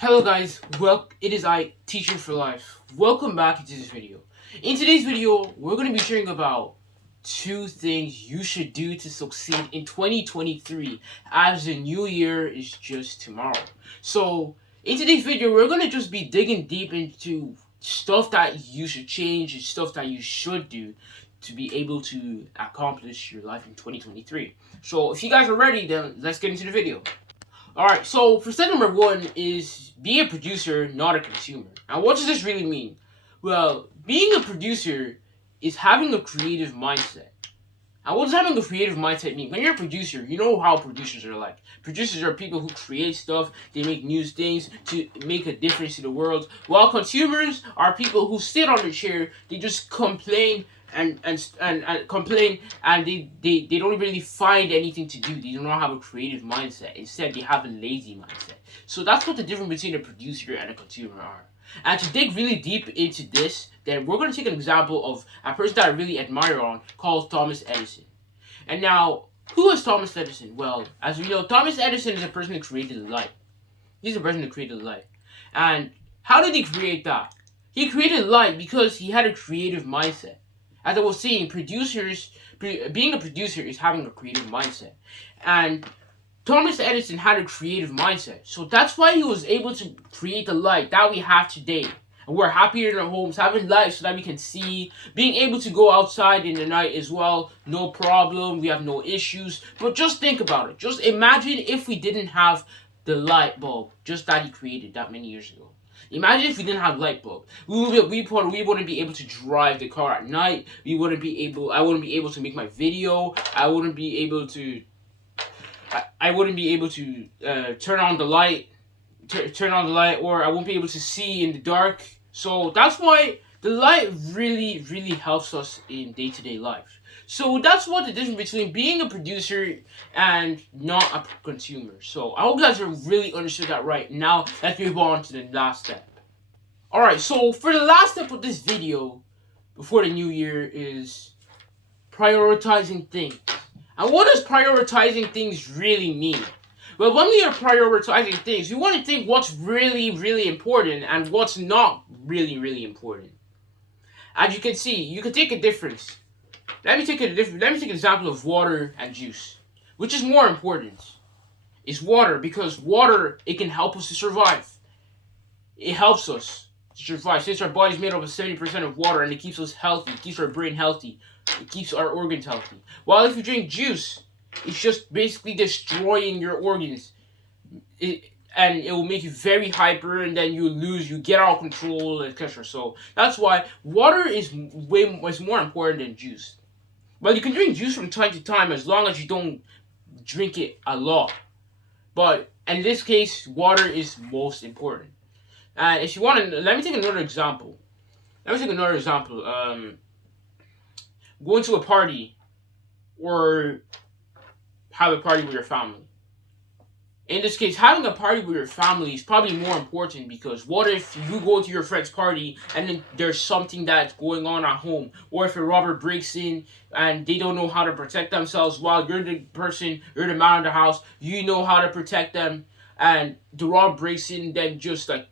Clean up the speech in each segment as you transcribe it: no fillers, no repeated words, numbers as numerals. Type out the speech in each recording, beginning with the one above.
Hello guys, it is I, Teacher for Life. Welcome back into this video. In today's video, we're going to be sharing about 2 things you should do to succeed in 2023 as the new year is just tomorrow. So, in today's video, we're going to just be digging deep into stuff that you should change and stuff that you should do to be able to accomplish your life in 2023. So, if you guys are ready, then let's get into the video. Alright, so for step number 1 is be a producer, not a consumer. And what does this really mean? Well, being a producer is having a creative mindset. And what does having a creative mindset mean? When you're a producer, you know how producers are like. Producers are people who create stuff, they make new things to make a difference to the world. While consumers are people who sit on the chair, they just complain and complain, and they don't really find anything to do. They do not have a creative mindset. Instead, they have a lazy mindset. So that's what the difference between a producer and a consumer are. And to dig really deep into this, then we're going to take an example of a person that I really admire on called Thomas Edison. And now, who is Thomas Edison? Well, as we know, Thomas Edison is a person who created the light. He's a person who created the light. And how did he create that? He created light because he had a creative mindset. As I was saying, being a producer is having a creative mindset. And Thomas Edison had a creative mindset. So that's why he was able to create the light that we have today. And we're happier in our homes, having light so that we can see, being able to go outside in the night as well, no problem, we have no issues. But just think about it. Just imagine if we didn't have the light bulb just that he created that many years ago. Imagine if we didn't have light bulb. We wouldn't be able to drive the car at night. I wouldn't be able to make my video. I wouldn't be able to turn on the light, or I won't be able to see in the dark. So that's why the light really, really helps us in day-to-day life. So that's what the difference between being a producer and not a consumer. So I hope you guys have really understood that right. Now let's move on to the last step. Alright, so for the last step of this video before the new year is prioritizing things. And what does prioritizing things really mean? Well, when we are prioritizing things, we want to think what's really, really important and what's not really, really important. As you can see, you can take a difference. Let me take an example of water and juice. Which is more important? It's water, because water, it can help us to survive. It helps us to survive. Since our body's made up of 70% of water, and it keeps us healthy, it keeps our brain healthy, it keeps our organs healthy. While if you drink juice, it's just basically destroying your organs. And it will make you very hyper, and then you get out of control, etc. So that's why water is more important than juice. Well, you can drink juice from time to time as long as you don't drink it a lot. But in this case, water is most important. And if you want to, let me take another example. Going to a party or have a party with your family. In this case, having a party with your family is probably more important, because what if you go to your friend's party and then there's something that's going on at home? Or if a robber breaks in and they don't know how to protect themselves, while you're the man of the house, you know how to protect them, and the robber breaks in, then just like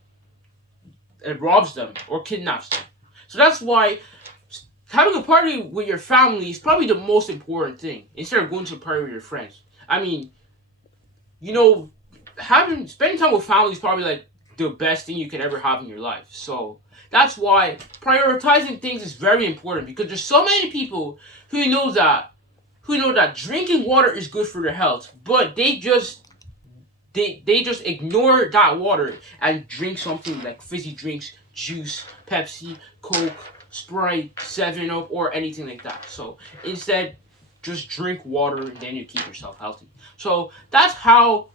robs them or kidnaps them. So that's why having a party with your family is probably the most important thing, instead of going to a party with your friends. I mean, spending time with family is probably like the best thing you can ever have in your life. So that's why prioritizing things is very important, because there's so many people who know that drinking water is good for their health, but they just ignore that water and drink something like fizzy drinks, juice, Pepsi, Coke, Sprite, 7-Up, or anything like that. So instead, just drink water, and then you keep yourself healthy. So that's how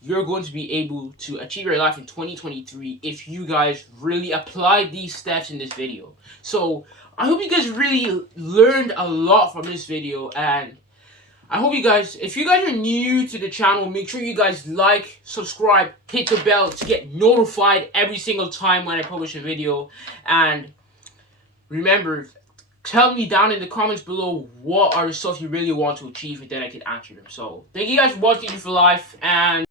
you're going to be able to achieve your life in 2023 if you guys really apply these steps in this video. So I hope you guys really learned a lot from this video, and I hope you guys, if you guys are new to the channel, make sure you guys like, subscribe, hit the bell to get notified every single time when I publish a video. And remember, tell me down in the comments below what are the stuff you really want to achieve, and then I can answer them. So thank you guys for watching for life, and